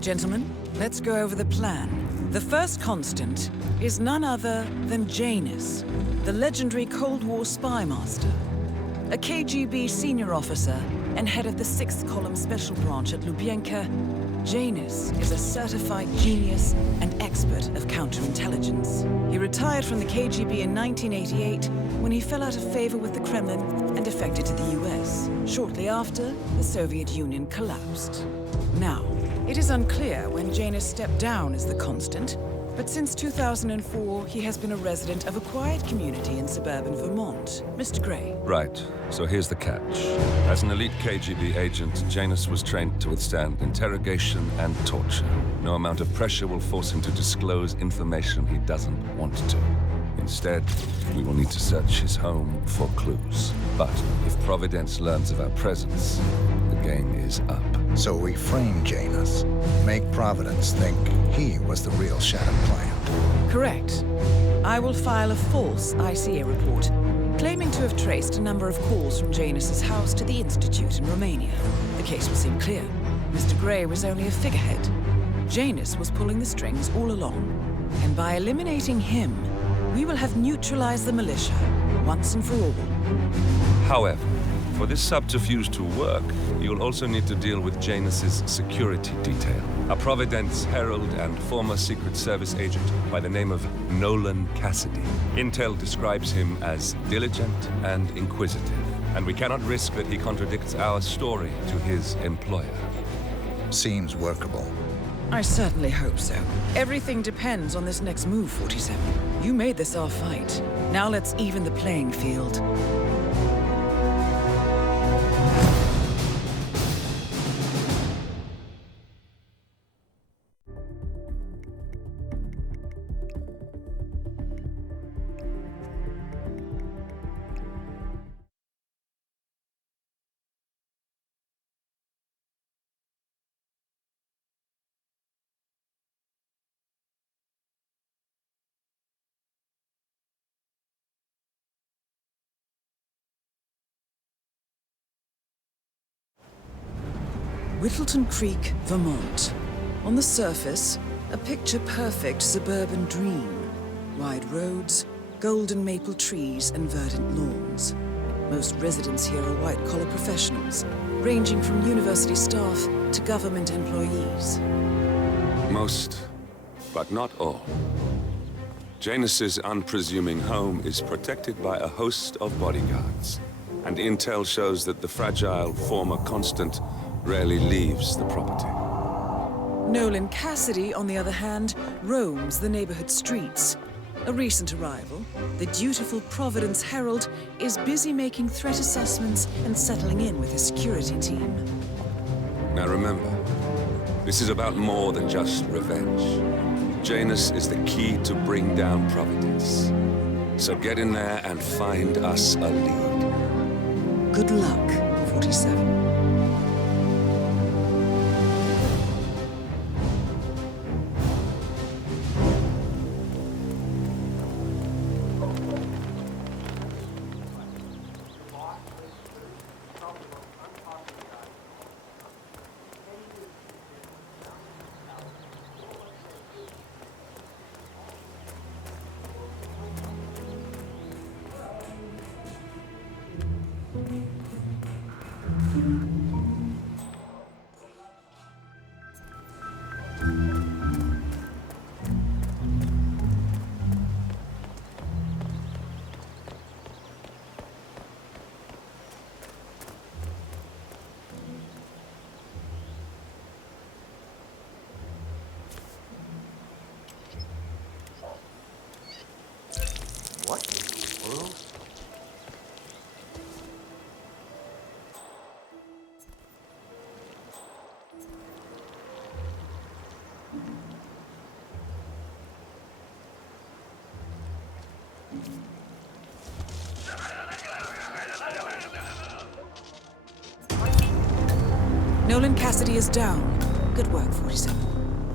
Gentlemen, let's go over the plan. The first constant is none other than Janus, the legendary Cold War spy master. A KGB senior officer and head of the 6th Column Special Branch at Lubyanka, Janus is a certified genius and expert of counterintelligence. He retired from the KGB in 1988 when he fell out of favor with the Kremlin and defected to the US. Shortly after, the Soviet Union collapsed. Now, it is unclear when Janus stepped down as the constant, but since 2004, he has been a resident of a quiet community in suburban Vermont. Mr. Gray. Right. So here's the catch. As an elite KGB agent, Janus was trained to withstand interrogation and torture. No amount of pressure will force him to disclose information he doesn't want to. Instead, we will need to search his home for clues. But if Providence learns of our presence, the game is up. So we frame Janus, make Providence think he was the real Shadow Client. Correct. I will file a false ICA report, claiming to have traced a number of calls from Janus's house to the Institute in Romania. The case will seem clear. Mr. Gray was only a figurehead. Janus was pulling the strings all along. And by eliminating him, we will have neutralized the militia, once and for all. However, for this subterfuge to work, you'll also need to deal with Janus's security detail. A Providence herald and former Secret Service agent by the name of Nolan Cassidy. Intel describes him as diligent and inquisitive, and we cannot risk that he contradicts our story to his employer. Seems workable. I certainly hope so. Everything depends on this next move, 47. You made this our fight. Now let's even the playing field. Whittleton Creek, Vermont. On the surface, a picture-perfect suburban dream. Wide roads, golden maple trees, and verdant lawns. Most residents here are white-collar professionals, ranging from university staff to government employees. Most, but not all. Janus's unpresuming home is protected by a host of bodyguards, and intel shows that the fragile former constant rarely leaves the property. Nolan Cassidy, on the other hand, roams the neighborhood streets. A recent arrival, the dutiful Providence Herald is busy making threat assessments and settling in with his security team. Now remember, this is about more than just revenge. Janus is the key to bring down Providence. So get in there and find us a lead. Good luck, 47. What in the world? Nolan Cassidy is down. Good work, 47.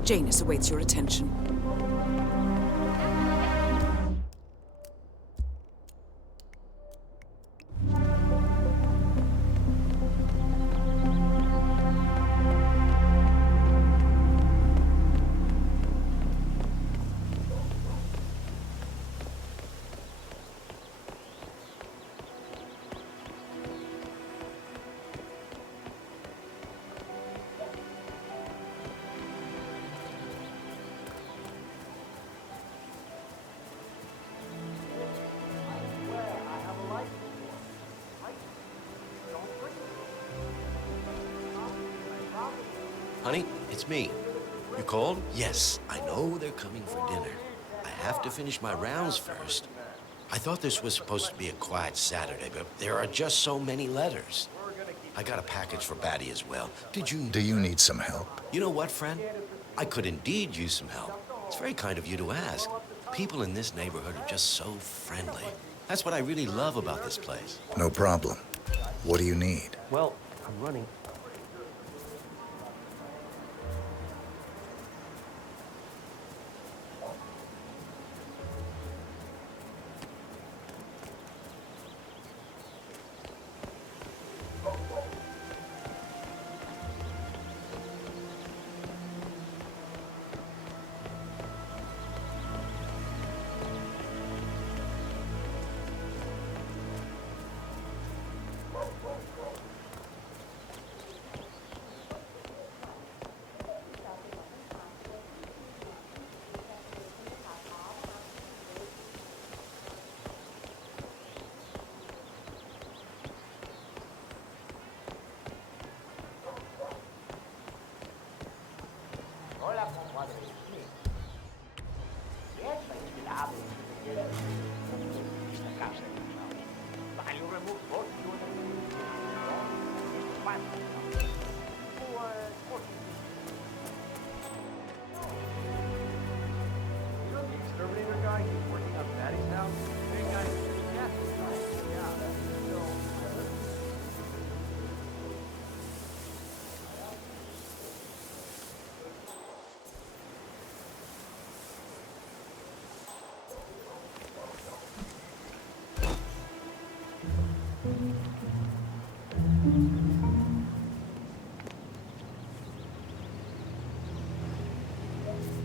Janus awaits your attention. Honey, it's me. You called? Yes, I know they're coming for dinner. I have to finish my rounds first. I thought this was supposed to be a quiet Saturday, but there are just so many letters. I got a package for Batty as well. Do you need some help? You know what, friend? I could indeed use some help. It's very kind of you to ask. People in this neighborhood are just so friendly. That's what I really love about this place. No problem. What do you need? Well, I'm running.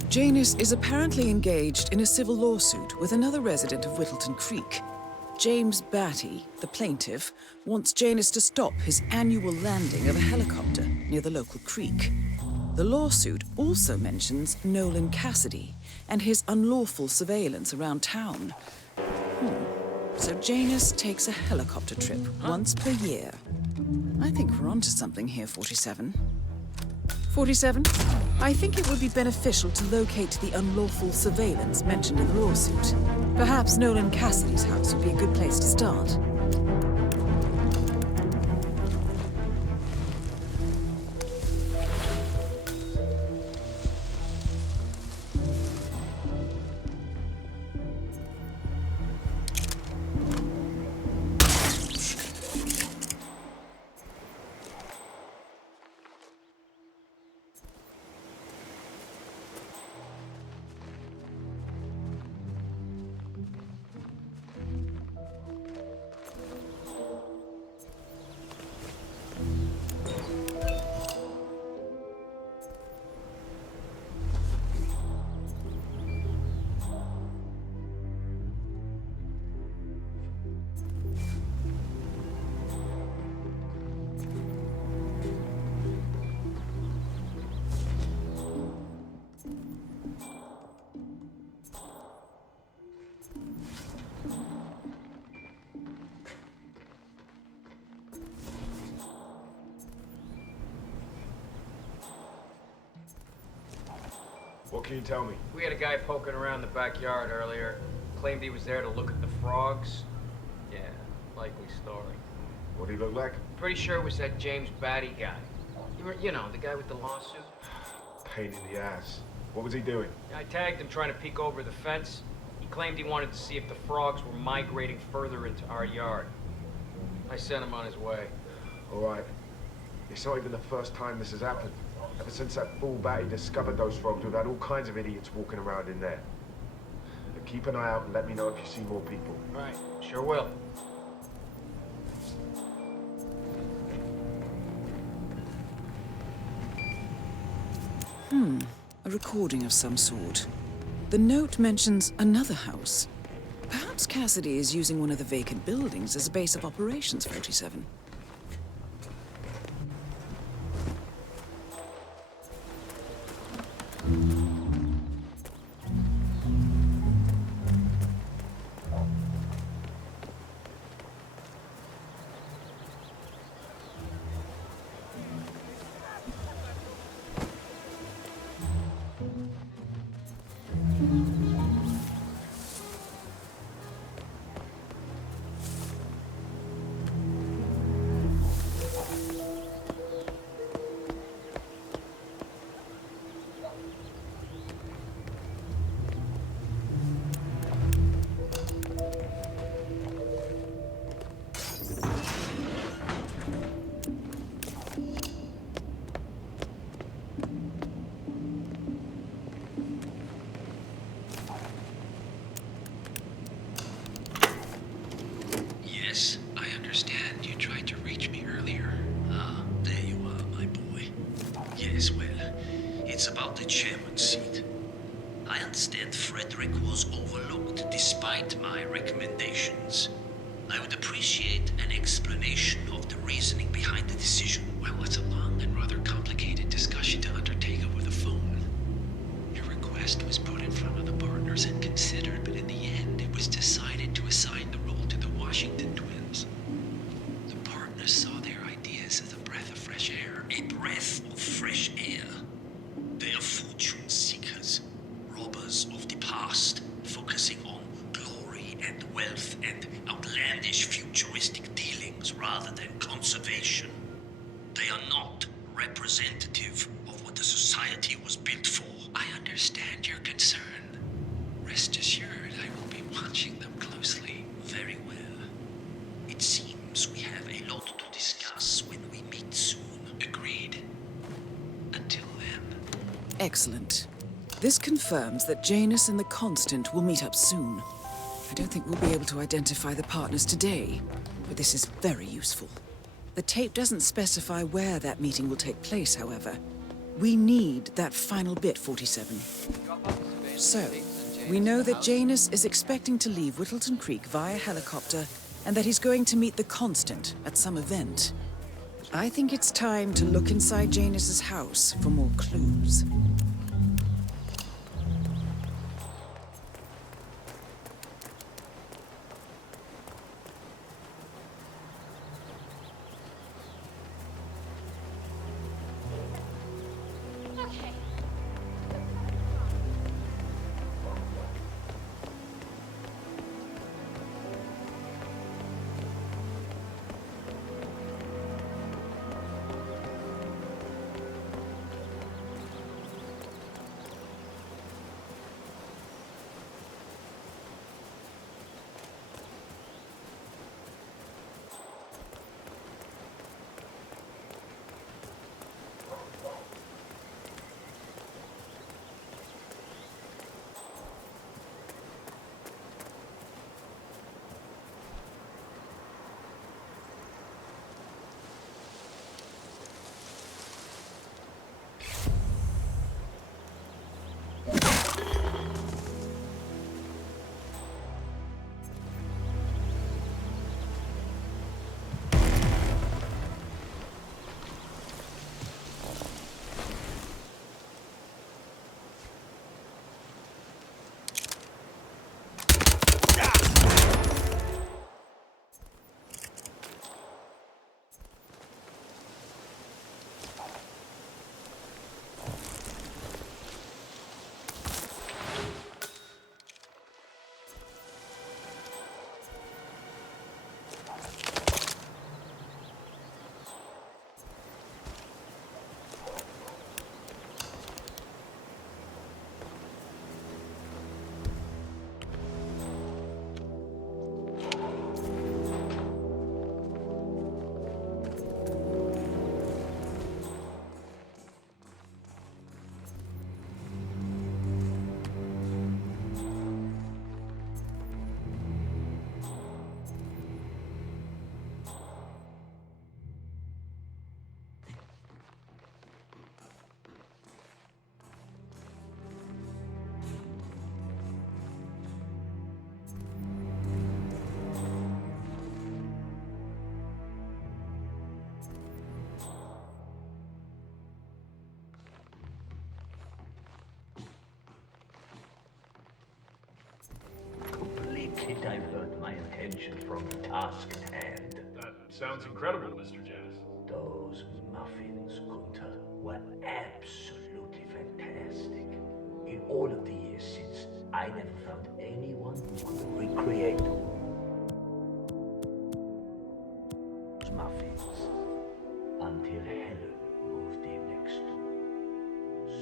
Janus is apparently engaged in a civil lawsuit with another resident of Whittleton Creek. James Batty, the plaintiff, wants Janus to stop his annual landing of a helicopter near the local creek. The lawsuit also mentions Nolan Cassidy and his unlawful surveillance around town. So Janus takes a helicopter trip once per year. I think we're onto something here, 47. 47, I think it would be beneficial to locate the unlawful surveillance mentioned in the lawsuit. Perhaps Nolan Cassidy's house would be a good place to start. What can you tell me? We had a guy poking around the backyard earlier. Claimed he was there to look at the frogs. Yeah, likely story. What did he look like? Pretty sure it was that James Batty guy. You know, the guy with the lawsuit. Pain in the ass. What was he doing? I tagged him trying to peek over the fence. He claimed he wanted to see if the frogs were migrating further into our yard. I sent him on his way. All right. It's not even the first time this has happened. Ever since that fool Batty discovered those frogs, we've had all kinds of idiots walking around in there. But keep an eye out and let me know if you see more people. Right, sure will. A recording of some sort. The note mentions another house. Perhaps Cassidy is using one of the vacant buildings as a base of operations, 47. It's about the chairman's seat. I understand Frederick was overlooked despite my recommendations. I would appreciate an explanation of the reasoning behind the decision. Well, it's a long and rather complicated discussion to undertake over the phone. Your request was put in front of the partners and considered, but in the end, it was decided to assign the role to the Washington twins. The partners saw their ideas as a breath of fresh air. A breath of fresh air. They are fortune seekers, robbers of the past, focusing on glory and wealth and outlandish futuristic dealings rather than conservation. They are not representative of what the society was built for. I understand your concern. Rest assured, I will be watching them closely. Very well. It seems we have a lot to discuss when we meet soon. Agreed. Until then. Excellent. This confirms that Janus and the Constant will meet up soon. I don't think we'll be able to identify the partners today, but this is very useful. The tape doesn't specify where that meeting will take place, however. We need that final bit, 47. So, we know that Janus is expecting to leave Whittleton Creek via helicopter, and that he's going to meet the Constant at some event. I think it's time to look inside Janus's house for more clues. Divert my attention from the task at hand. That sounds incredible, Mr. Janus. Those muffins, Gunther, were absolutely fantastic. In all of the years since, I never found anyone who could recreate those muffins until Helen moved in next door.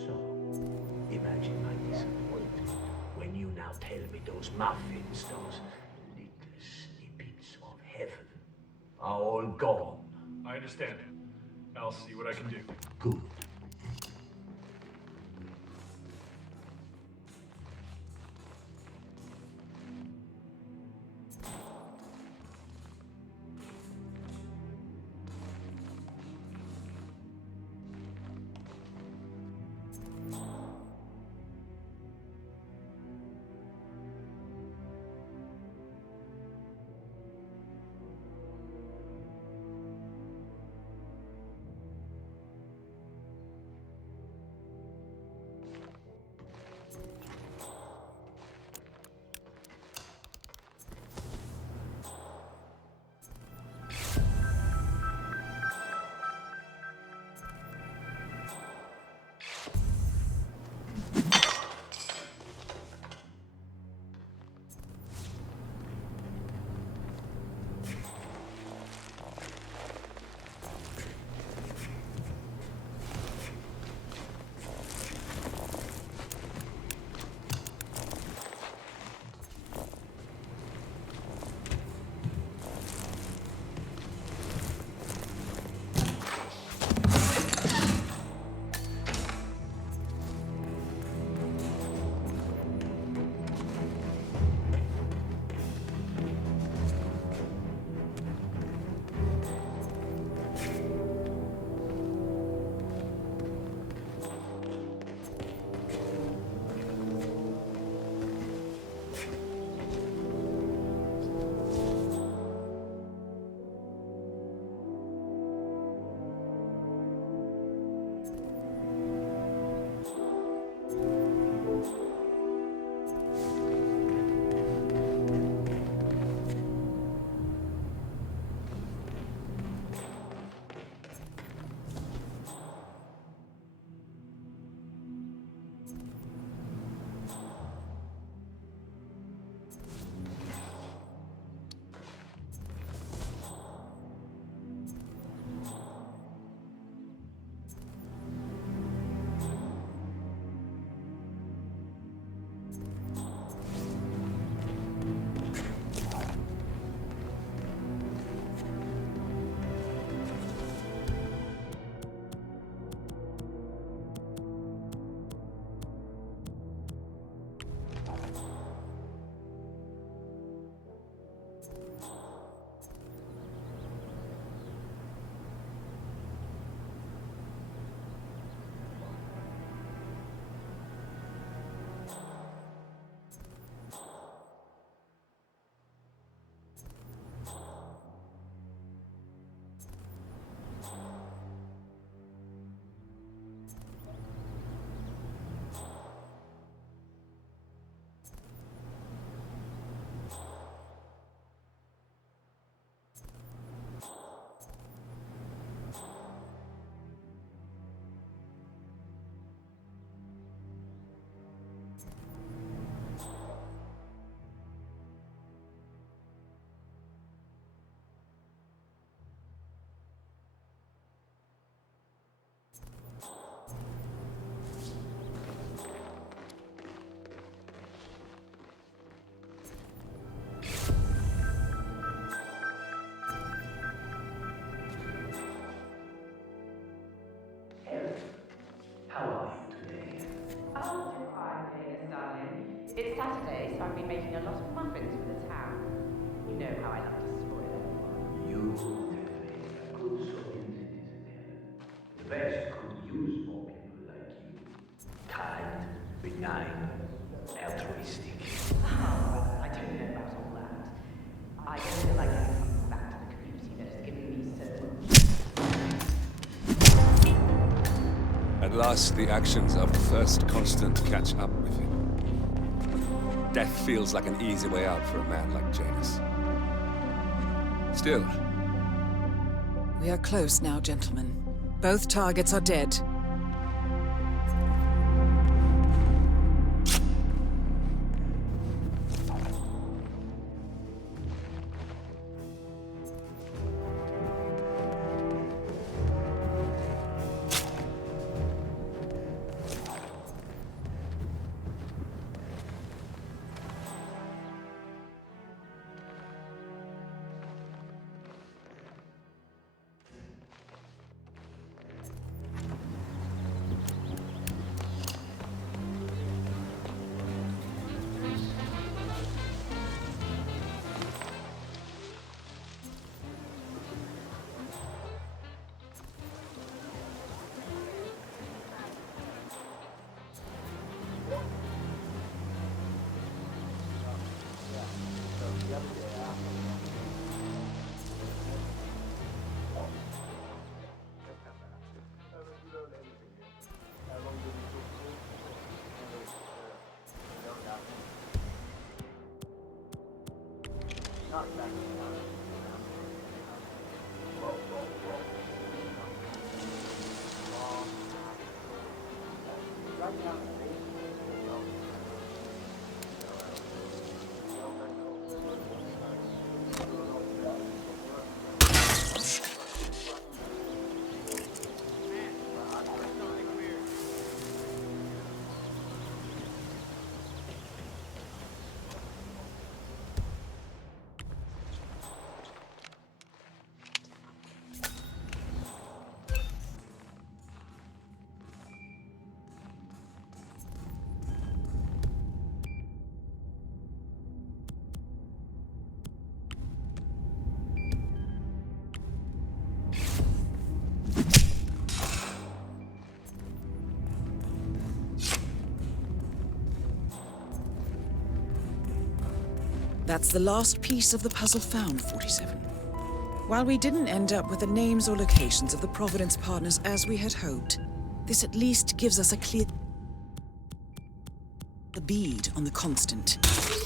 So, imagine my disappointment when you now tell me those muffins, those little snippets of heaven, are all gone. I understand. I'll see what I can do. Good. Oh, do I, Venus, darling? It's Saturday, so I've been making a lot of muffins for the town. You know how I love to spoil everyone. You have made a good soldier citizen here. The West could use more people like you. Kind, benign, altruistic. Oh, I don't know about all that. I don't feel like giving something back to the community that has given me so much. At last, the actions of the first constant catch up with him. Death feels like an easy way out for a man like Janus. Still, We are close now, gentlemen. Both targets are dead. That's the last piece of the puzzle found, 47. While we didn't end up with the names or locations of the Providence partners as we had hoped, this at least gives us a clear bead on the Constant.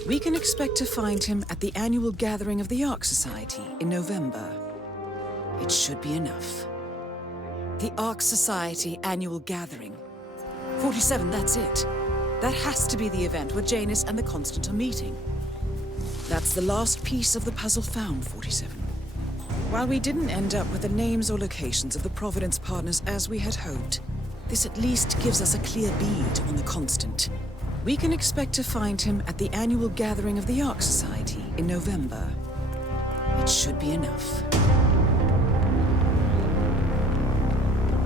We can expect to find him at the annual gathering of the Ark Society in November. It should be enough. The Ark Society annual gathering. 47, that's it. That has to be the event where Janus and the Constant are meeting. That's the last piece of the puzzle found, 47. While we didn't end up with the names or locations of the Providence partners as we had hoped, this at least gives us a clear bead on the Constant. We can expect to find him at the annual gathering of the Ark Society in November. It should be enough.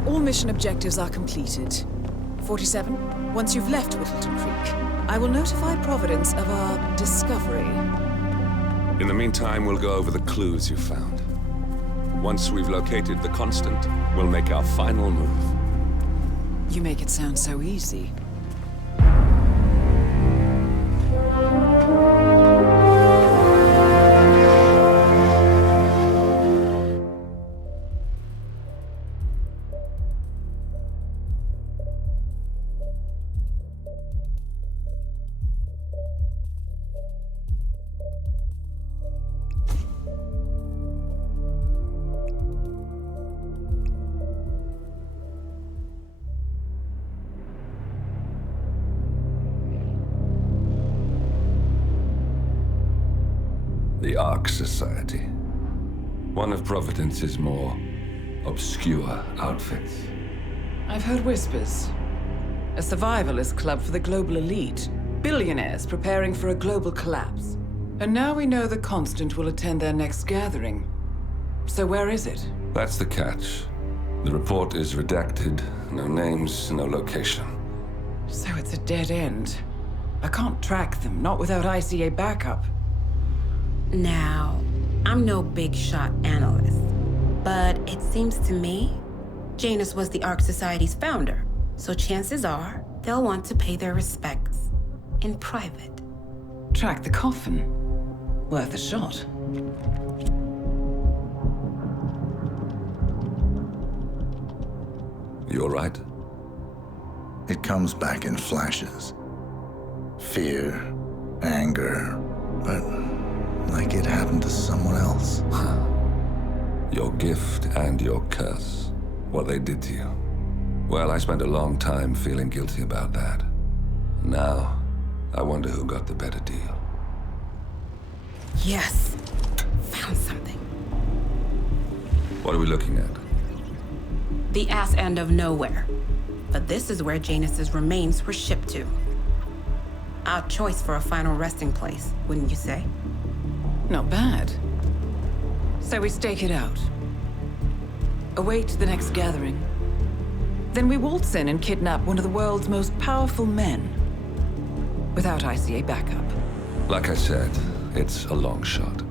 All mission objectives are completed. 47, once you've left Whittleton Creek, I will notify Providence of our discovery. in the meantime, we'll go over the clues you found. Once we've located the Constant, we'll make our final move. You make it sound so easy. The Ark Society. One of Providence's more obscure outfits. I've heard whispers. A survivalist club for the global elite. Billionaires preparing for a global collapse. And now we know the Constant will attend their next gathering. So where is it? That's the catch. The report is redacted. No names, no location. So it's a dead end. I can't track them, not without ICA backup. Now, I'm no big shot analyst, but it seems to me Janus was the Ark Society's founder, so chances are they'll want to pay their respects in private. Track the coffin. Worth a shot. You all right? It comes back in flashes. Fear, anger, but like it happened to someone else. Your gift and your curse. What they did to you. Well, I spent a long time feeling guilty about that. Now, I wonder who got the better deal. Yes, found something. What are we looking at? The ass end of nowhere. But this is where Janus's remains were shipped to. Odd choice for a final resting place, wouldn't you say? Not bad. So we stake it out. Await the next gathering. Then we waltz in and kidnap one of the world's most powerful men. Without ICA backup. Like I said, it's a long shot.